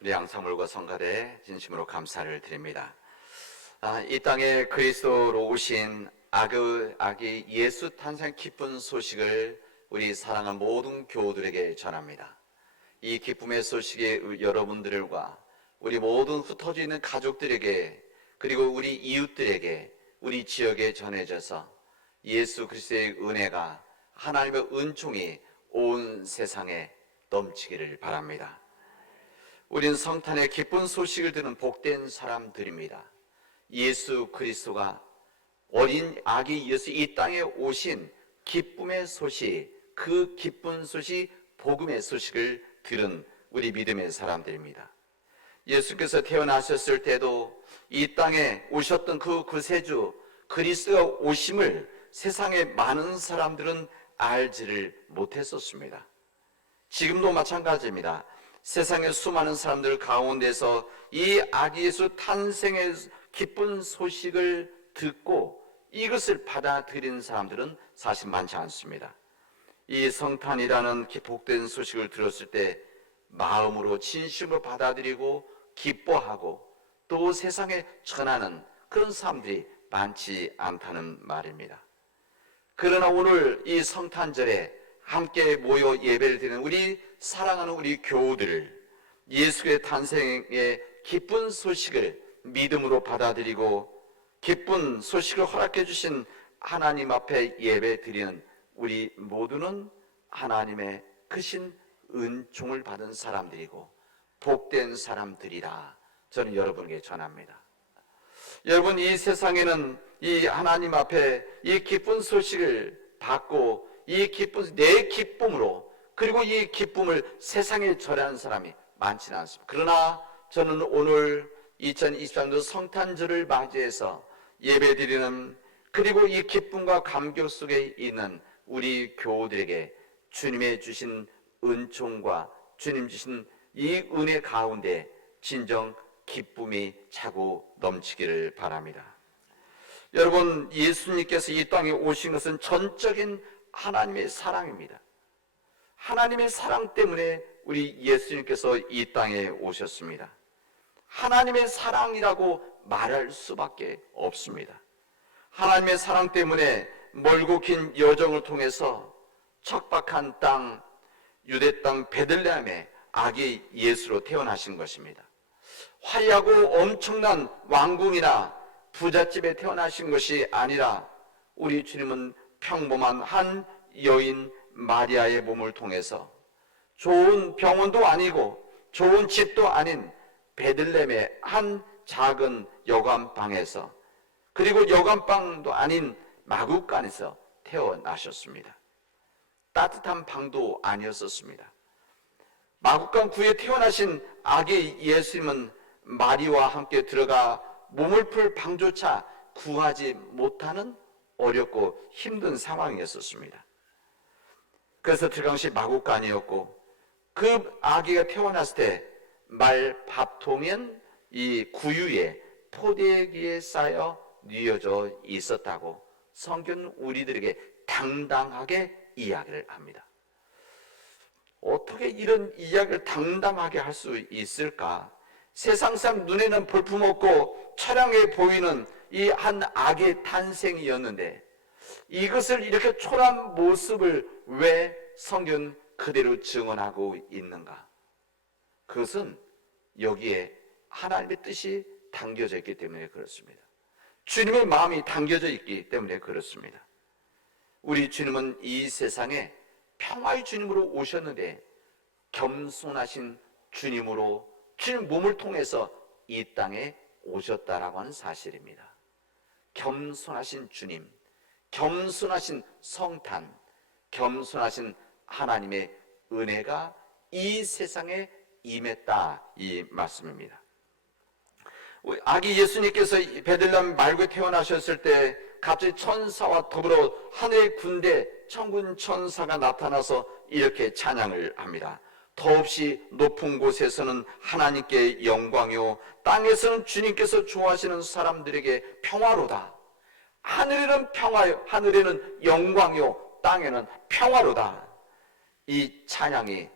우리 양사물과 성가대 진심으로 감사를 드립니다. 이 땅에 그리스도로 오신 아기 예수 탄생 기쁜 소식을 우리 사랑하는 모든 교우들에게 전합니다. 이 기쁨의 소식이 여러분들과 우리 모든 흩어져 있는 가족들에게, 그리고 우리 이웃들에게, 우리 지역에 전해져서 예수 그리스도의 은혜가, 하나님의 은총이 온 세상에 넘치기를 바랍니다. 우리는 성탄의 기쁜 소식을 듣는 복된 사람들입니다. 예수 그리스도가, 어린 아기 예수 이 땅에 오신 기쁨의 소식, 그 기쁜 소식, 복음의 소식을 들은 우리 믿음의 사람들입니다. 예수께서 태어나셨을 때도 이 땅에 오셨던 그 구세주 그리스도가 오심을 세상의 많은 사람들은 알지를 못했었습니다. 지금도 마찬가지입니다. 세상의 수많은 사람들 가운데서 이 아기 예수 탄생의 기쁜 소식을 듣고 이것을 받아들이는 사람들은 사실 많지 않습니다. 이 성탄이라는 복된 소식을 들었을 때 마음으로 진심으로 받아들이고 기뻐하고 또 세상에 전하는 그런 사람들이 많지 않다는 말입니다. 그러나 오늘 이 성탄절에 함께 모여 예배를 드리는 우리 사랑하는 우리 교우들을, 예수의 탄생의 기쁜 소식을 믿음으로 받아들이고 기쁜 소식을 허락해 주신 하나님 앞에 예배 드리는 우리 모두는 하나님의 크신 은총을 받은 사람들이고 복된 사람들이라 저는 여러분에게 전합니다. 여러분, 이 세상에는 이 하나님 앞에 이 기쁜 소식을 받고 이 기쁜, 내 기쁨으로, 그리고 이 기쁨을 세상에 전하는 사람이 많지는 않습니다. 그러나 저는 오늘 2023년도 성탄절을 맞이해서 예배드리는, 그리고 이 기쁨과 감격 속에 있는 우리 교우들에게 주님의 주신 은총과 주님 주신 이 은혜 가운데 진정 기쁨이 차고 넘치기를 바랍니다. 여러분, 예수님께서 이 땅에 오신 것은 전적인 하나님의 사랑입니다. 하나님의 사랑 때문에 우리 예수님께서 이 땅에 오셨습니다. 하나님의 사랑이라고 말할 수밖에 없습니다. 하나님의 사랑 때문에 멀고 긴 여정을 통해서 척박한 땅, 유대 땅 베들레헴에 아기 예수로 태어나신 것입니다. 화려하고 엄청난 왕궁이나 부잣집에 태어나신 것이 아니라 우리 주님은 평범한 한 여인 마리아의 몸을 통해서 좋은 병원도 아니고 좋은 집도 아닌 베들레헴의 한 작은 여관방에서, 그리고 여관방도 아닌 마구간에서 태어나셨습니다. 따뜻한 방도 아니었었습니다. 마구간 구에 태어나신 아기 예수님은 마리와 함께 들어가 몸을 풀 방조차 구하지 못하는 어렵고 힘든 상황이었었습니다. 그래서 들어간 것이 마구간이었고, 그 아기가 태어났을 때 말밥통은 이 구유에 포대기에 쌓여 뉘어져 있었다고 성경은 우리들에게 당당하게 이야기를 합니다. 어떻게 이런 이야기를 당당하게 할 수 있을까? 세상 사람 눈에는 볼품없고 처량해 보이는 이 한 아기의 탄생이었는데 이것을 이렇게 초라한 모습을 왜 성경 그대로 증언하고 있는가? 그것은 여기에 하나님의 뜻이 담겨져 있기 때문에 그렇습니다. 주님의 마음이 담겨져 있기 때문에 그렇습니다. 우리 주님은 이 세상에 평화의 주님으로 오셨는데 겸손하신 주님으로, 주님 몸을 통해서 이 땅에 오셨다라고 하는 사실입니다. 겸손하신 주님, 겸손하신 성탄, 겸손하신 하나님의 은혜가 이 세상에 임했다, 이 말씀입니다. 아기 예수님께서 베들레헴 말고에 태어나셨을 때 갑자기 천사와 더불어 하늘의 군대 천군 천사가 나타나서 이렇게 찬양을 합니다. 더없이 높은 곳에서는 하나님께 영광이요, 땅에서는 주님께서 좋아하시는 사람들에게 평화로다. 하늘에는 평화요, 하늘에는 영광이요, 땅에는 평화로다. 이 찬양이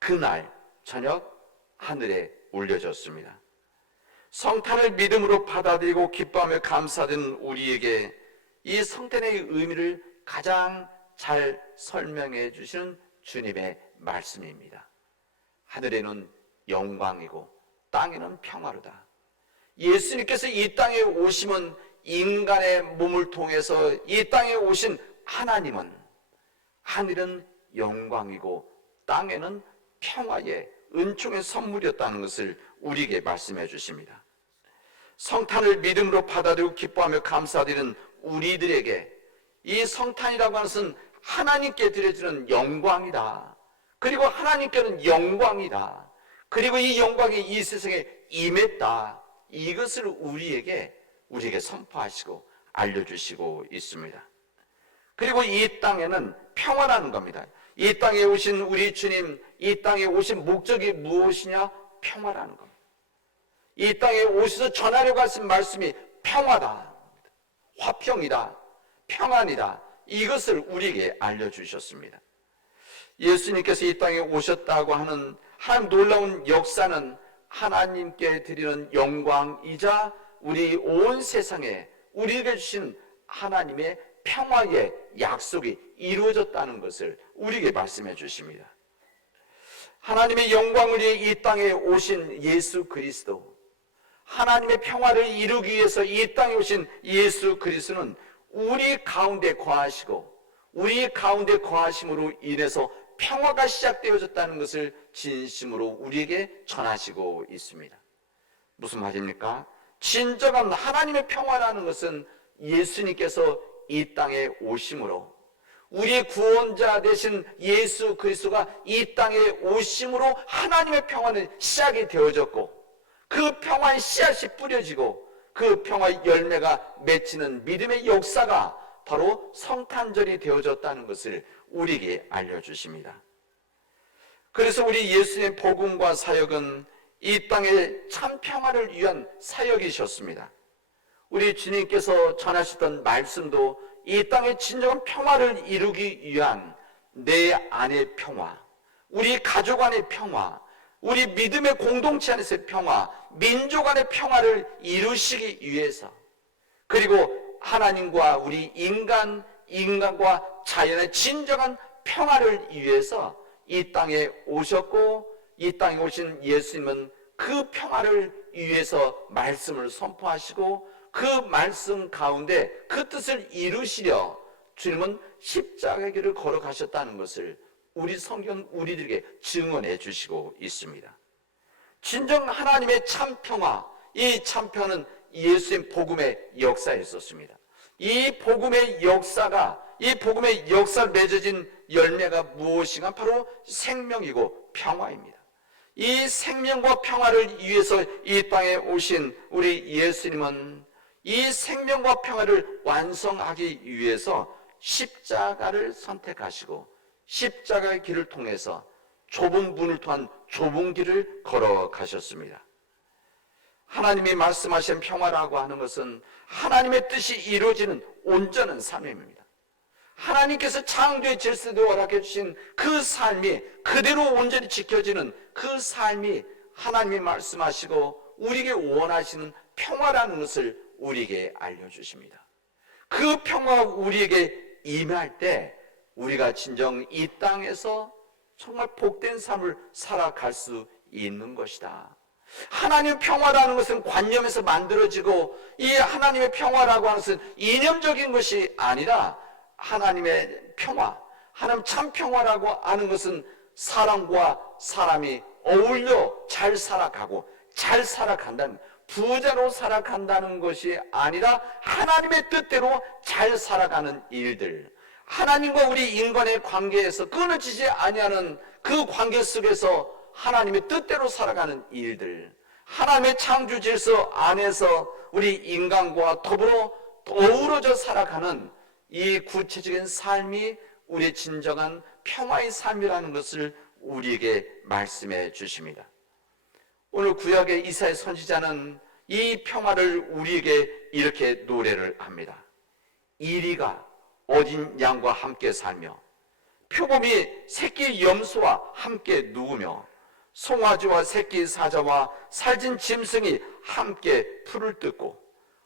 그날 저녁 하늘에 울려졌습니다. 성탄을 믿음으로 받아들이고 기뻐하며 감사드리는 우리에게 이 성탄의 의미를 가장 잘 설명해 주시는 주님의 말씀입니다. 하늘에는 영광이고 땅에는 평화로다. 예수님께서 이 땅에 오심은 인간의 몸을 통해서 이 땅에 오신 하나님은 하늘은 영광이고 땅에는 평화의 은총의 선물이었다는 것을 우리에게 말씀해 주십니다. 성탄을 믿음으로 받아들이고 기뻐하며 감사드리는 우리들에게 이 성탄이라고 하는 것은 하나님께 드려지는 영광이다. 그리고 하나님께는 영광이다. 그리고 이 영광이 이 세상에 임했다. 이것을 우리에게 선포하시고 알려주시고 있습니다. 그리고 이 땅에는 평화라는 겁니다. 이 땅에 오신 우리 주님, 이 땅에 오신 목적이 무엇이냐? 평화라는 겁니다. 이 땅에 오셔서 전하려고 하신 말씀이 평화다, 화평이다, 평안이다. 이것을 우리에게 알려주셨습니다. 예수님께서 이 땅에 오셨다고 하는 하나님 놀라운 역사는 하나님께 드리는 영광이자 우리 온 세상에 우리에게 주신 하나님의 평화의 약속이 이루어졌다는 것을 우리에게 말씀해 주십니다. 하나님의 영광을 위해 이 땅에 오신 예수 그리스도, 하나님의 평화를 이루기 위해서 이 땅에 오신 예수 그리스도는 우리 가운데 거하시고 우리 가운데 거하심으로 인해서 평화가 시작되어졌다는 것을 진심으로 우리에게 전하시고 있습니다. 무슨 말입니까? 진정한 하나님의 평화라는 것은 예수님께서 이 땅에 오심으로, 우리의 구원자 되신 예수 그리스도가 이 땅에 오심으로 하나님의 평화는 시작이 되어졌고, 그 평화의 씨앗이 뿌려지고 그 평화의 열매가 맺히는 믿음의 역사가 바로 성탄절이 되어졌다는 것을 우리에게 알려주십니다. 그래서 우리 예수님의 복음과 사역은 이 땅의 참 평화를 위한 사역이셨습니다. 우리 주님께서 전하셨던 말씀도 이 땅의 진정한 평화를 이루기 위한 내 안의 평화, 우리 가족 안의 평화, 우리 믿음의 공동체 안에서의 평화, 민족 안의 평화를 이루시기 위해서, 그리고 하나님과 우리 인간과 자연의 진정한 평화를 위해서 이 땅에 오셨고, 이 땅에 오신 예수님은 그 평화를 위해서 말씀을 선포하시고 그 말씀 가운데 그 뜻을 이루시려 주님은 십자가의 길을 걸어가셨다는 것을 우리 성경 우리들에게 증언해 주시고 있습니다. 진정 하나님의 참평화, 이 참평은 예수님 복음의 역사에 있었습니다. 이 복음의 역사가, 이 복음의 역사를 맺어진 열매가 무엇인가? 바로 생명이고 평화입니다. 이 생명과 평화를 위해서 이 땅에 오신 우리 예수님은 이 생명과 평화를 완성하기 위해서 십자가를 선택하시고 십자가의 길을 통해서 좁은 문을 통한 좁은 길을 걸어가셨습니다. 하나님이 말씀하신 평화라고 하는 것은 하나님의 뜻이 이루어지는 온전한 삶입니다. 하나님께서 창조의 질서를 허락해 주신 그 삶이 그대로 온전히 지켜지는 그 삶이 하나님이 말씀하시고 우리에게 원하시는 평화라는 것을 우리에게 알려주십니다. 그 평화가 우리에게 임할 때 우리가 진정 이 땅에서 정말 복된 삶을 살아갈 수 있는 것이다. 하나님의 평화라는 것은 관념에서 만들어지고, 이 하나님의 평화라고 하는 것은 이념적인 것이 아니라 하나님의 평화, 하나님 참 평화라고 하는 것은 사람과 사람이 어울려 잘 살아가고 잘 살아간다는, 부자로 살아간다는 것이 아니라 하나님의 뜻대로 잘 살아가는 일들, 하나님과 우리 인간의 관계에서 끊어지지 아니하는 그 관계 속에서 하나님의 뜻대로 살아가는 일들, 하나님의 창조 질서 안에서 우리 인간과 더불어 어우러져 살아가는 이 구체적인 삶이 우리의 진정한 평화의 삶이라는 것을 우리에게 말씀해 주십니다. 오늘 구약의 이사야 선지자는 이 평화를 우리에게 이렇게 노래를 합니다. 이리가 어린 양과 함께 살며 표범이 새끼 염소와 함께 누우며 송아지와 새끼 사자와 살진 짐승이 함께 풀을 뜯고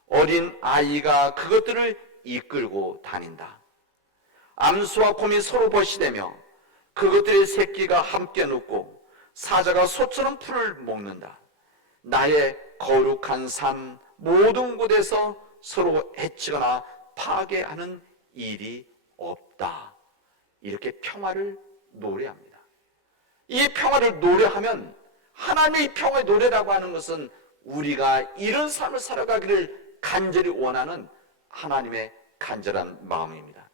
어린 아이가 그것들을 이끌고 다닌다. 암소와 곰이 서로 벗이되며 그것들의 새끼가 함께 눕고 사자가 소처럼 풀을 먹는다. 나의 거룩한 산 모든 곳에서 서로 해치거나 파괴하는 일이 없다. 이렇게 평화를 노래합니다. 이 평화를 노래하면, 하나님의 평화의 노래라고 하는 것은 우리가 이런 삶을 살아가기를 간절히 원하는 하나님의 간절한 마음입니다.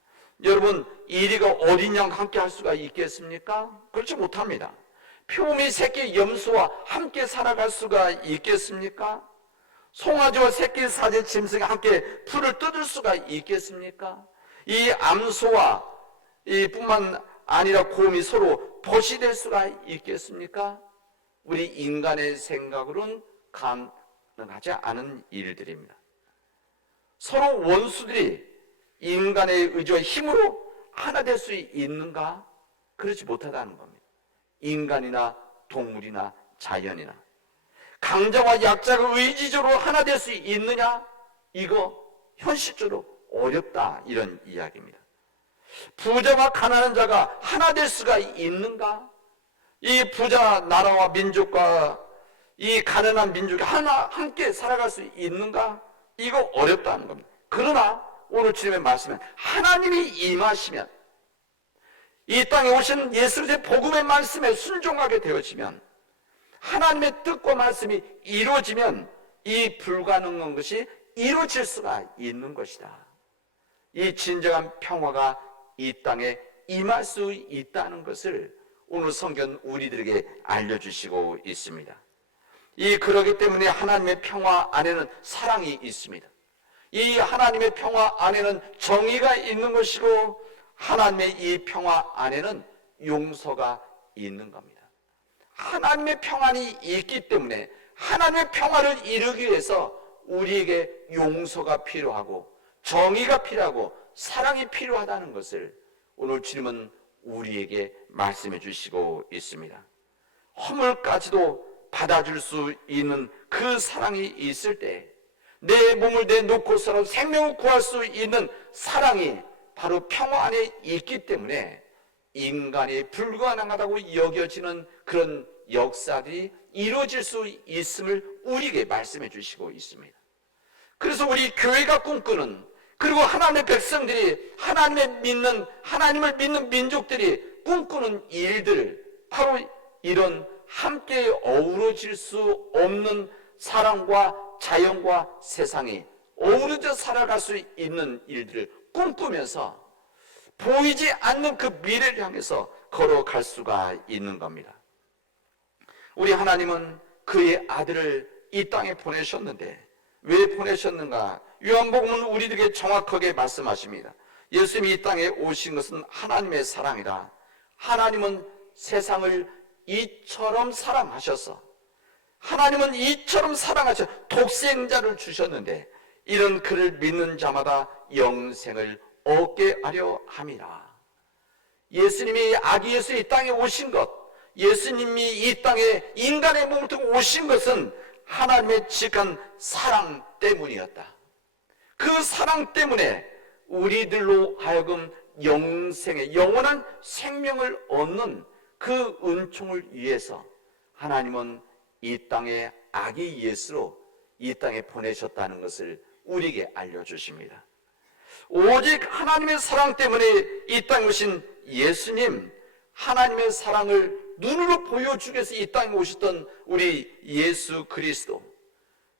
여러분, 이리가 어린 양과 함께 할 수가 있겠습니까? 그렇지 못합니다. 표범이 새끼 염소와 함께 살아갈 수가 있겠습니까? 송아지와 새끼 사자 짐승이 함께 풀을 뜯을 수가 있겠습니까? 이 암소와 뿐만 아니라 곰이 서로 벗이 될 수가 있겠습니까? 우리 인간의 생각으로는 가능하지 않은 일들입니다. 서로 원수들이 인간의 의지와 힘으로 하나 될 수 있는가? 그렇지 못하다는 겁니다. 인간이나 동물이나 자연이나 강자와 약자가 의지적으로 하나 될 수 있느냐? 이거 현실적으로 어렵다, 이런 이야기입니다. 부자와 가난한 자가 하나 될 수가 있는가? 이 부자 나라와 민족과 이 가난한 민족이 함께 살아갈 수 있는가? 이거 어렵다는 겁니다. 그러나 오늘 주님의 말씀은 하나님이 임하시면, 이 땅에 오신 예수 그리스도의 복음의 말씀에 순종하게 되어지면, 하나님의 뜻과 말씀이 이루어지면 이 불가능한 것이 이루어질 수가 있는 것이다. 이 진정한 평화가 이 땅에 임할 수 있다는 것을 오늘 성경 우리들에게 알려주시고 있습니다. 그러기 때문에 하나님의 평화 안에는 사랑이 있습니다. 이 하나님의 평화 안에는 정의가 있는 것이고, 하나님의 이 평화 안에는 용서가 있는 겁니다. 하나님의 평안이 있기 때문에 하나님의 평화를 이루기 위해서 우리에게 용서가 필요하고 정의가 필요하고 사랑이 필요하다는 것을 오늘 주님은 우리에게 말씀해 주시고 있습니다. 허물까지도 받아줄 수 있는 그 사랑이 있을 때, 내 몸을 내놓고서는 생명을 구할 수 있는 사랑이 바로 평화 안에 있기 때문에 인간이 불가능하다고 여겨지는 그런 역사들이 이루어질 수 있음을 우리에게 말씀해 주시고 있습니다. 그래서 우리 교회가 꿈꾸는, 그리고 하나님의 백성들이 하나님을 믿는 민족들이 꿈꾸는 일들, 바로 이런 함께 어우러질 수 없는 사랑과 자연과 세상이 어우러져 살아갈 수 있는 일들을 꿈꾸면서 보이지 않는 그 미래를 향해서 걸어갈 수가 있는 겁니다. 우리 하나님은 그의 아들을 이 땅에 보내셨는데, 왜 보내셨는가? 요한복음은 우리들에게 정확하게 말씀하십니다. 예수님이 이 땅에 오신 것은 하나님의 사랑이라. 하나님은 세상을 이처럼 사랑하셔서, 하나님은 이처럼 사랑하셔 독생자를 주셨는데, 이런 그를 믿는 자마다 영생을 얻게 하려 함이라. 예수님이 아기 예수 이 땅에 오신 것, 예수님이 이 땅에 인간의 몸을 들고 오신 것은 하나님의 지극한 사랑 때문이었다. 그 사랑 때문에 우리들로 하여금 영생의 영원한 생명을 얻는 그 은총을 위해서 하나님은 이 땅에 아기 예수로 이 땅에 보내셨다는 것을 우리에게 알려주십니다. 오직 하나님의 사랑 때문에 이 땅에 오신 예수님, 하나님의 사랑을 눈으로 보여주기 위해서 이 땅에 오셨던 우리 예수 그리스도,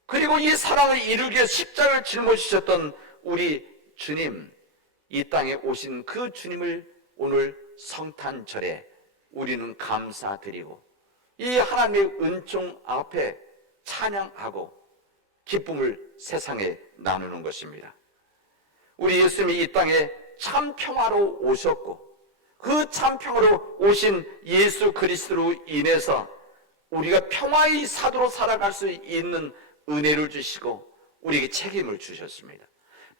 그리고 이 사랑을 이루기 위해 십자가를 짊어지셨던 우리 주님, 이 땅에 오신 그 주님을 오늘 성탄절에 우리는 감사드리고 이 하나님의 은총 앞에 찬양하고 기쁨을 세상에 나누는 것입니다. 우리 예수님이 이 땅에 참 평화로 오셨고, 그 참 평화로 오신 예수 그리스도로 인해서 우리가 평화의 사도로 살아갈 수 있는 은혜를 주시고 우리에게 책임을 주셨습니다.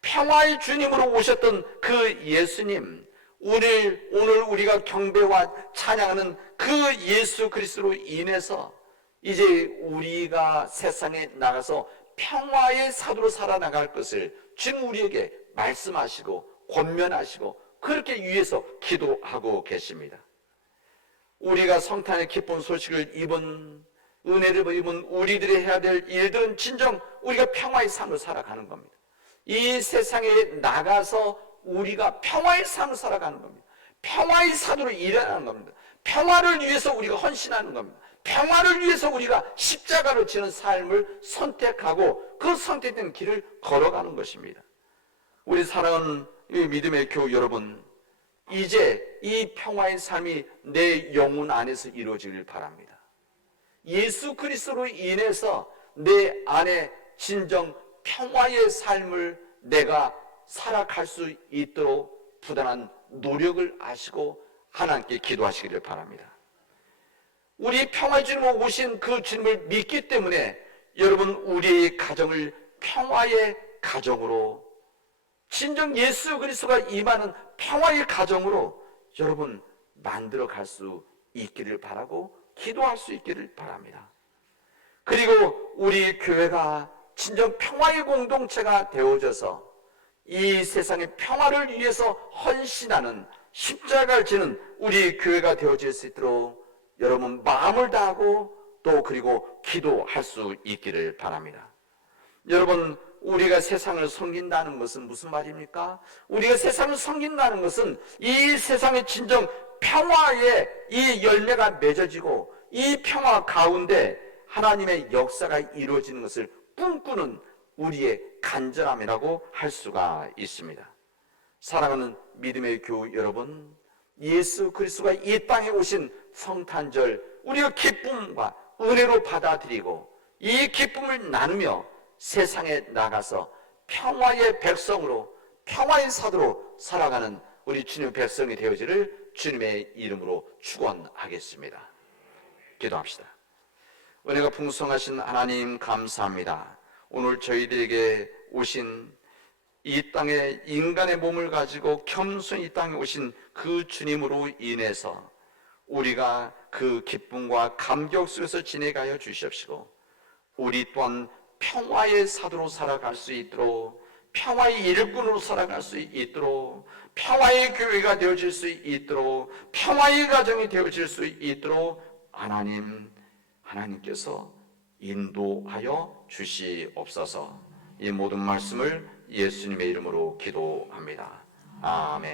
평화의 주님으로 오셨던 그 예수님, 오늘 우리가 경배와 찬양하는 그 예수 그리스도로 인해서 이제 우리가 세상에 나가서 평화의 사도로 살아나갈 것을 지금 우리에게 말씀하시고 권면하시고 그렇게 위해서 기도하고 계십니다. 우리가 성탄의 기쁜 소식을 입은 은혜를 입은 우리들이 해야 될 일들은 진정 우리가 평화의 삶을 살아가는 겁니다. 이 세상에 나가서 우리가 평화의 삶을 살아가는 겁니다. 평화의 사도로 일어나는 겁니다. 평화를 위해서 우리가 헌신하는 겁니다. 평화를 위해서 우리가 십자가로 지는 삶을 선택하고 그 선택된 길을 걸어가는 것입니다. 우리 사랑하는 믿음의 교우 여러분, 이제 이 평화의 삶이 내 영혼 안에서 이루어지길 바랍니다. 예수 그리스도로 인해서 내 안에 진정 평화의 삶을 내가 살아갈 수 있도록 부단한 노력을 하시고 하나님께 기도하시기를 바랍니다. 우리 평화의 주님으로 오신 그 주님을 믿기 때문에 여러분 우리의 가정을 평화의 가정으로 진정 예수 그리스도가 임하는 평화의 가정으로 여러분 만들어 갈 수 있기를 바라고 기도할 수 있기를 바랍니다. 그리고 우리 교회가 진정 평화의 공동체가 되어져서 이 세상의 평화를 위해서 헌신하는 십자가를 지는 우리 교회가 되어질 수 있도록 여러분 마음을 다하고 또 그리고 기도할 수 있기를 바랍니다. 여러분 우리가 세상을 섬긴다는 것은 무슨 말입니까? 우리가 세상을 섬긴다는 것은 이 세상의 진정 평화의 이 열매가 맺어지고 이 평화 가운데 하나님의 역사가 이루어지는 것을 꿈꾸는 우리의 간절함이라고 할 수가 있습니다. 사랑하는 믿음의 교우 여러분, 예수 그리스도가 이 땅에 오신 성탄절 우리가 기쁨과 은혜로 받아들이고 이 기쁨을 나누며 세상에 나가서 평화의 백성으로 평화의 사도로 살아가는 우리 주님의 백성이 되어지를 주님의 이름으로 축원하겠습니다. 기도합시다. 은혜가 풍성하신 하나님 감사합니다. 오늘 저희들에게 오신 이 땅에 인간의 몸을 가지고 겸손히 이 땅에 오신 그 주님으로 인해서 우리가 그 기쁨과 감격 속에서 지내가여 주시옵시고 우리 또한 평화의 사도로 살아갈 수 있도록 평화의 일꾼으로 살아갈 수 있도록 평화의 교회가 되어질 수 있도록 평화의 가정이 되어질 수 있도록 하나님께서 인도하여 주시옵소서. 이 모든 말씀을 예수님의 이름으로 기도합니다. 아멘.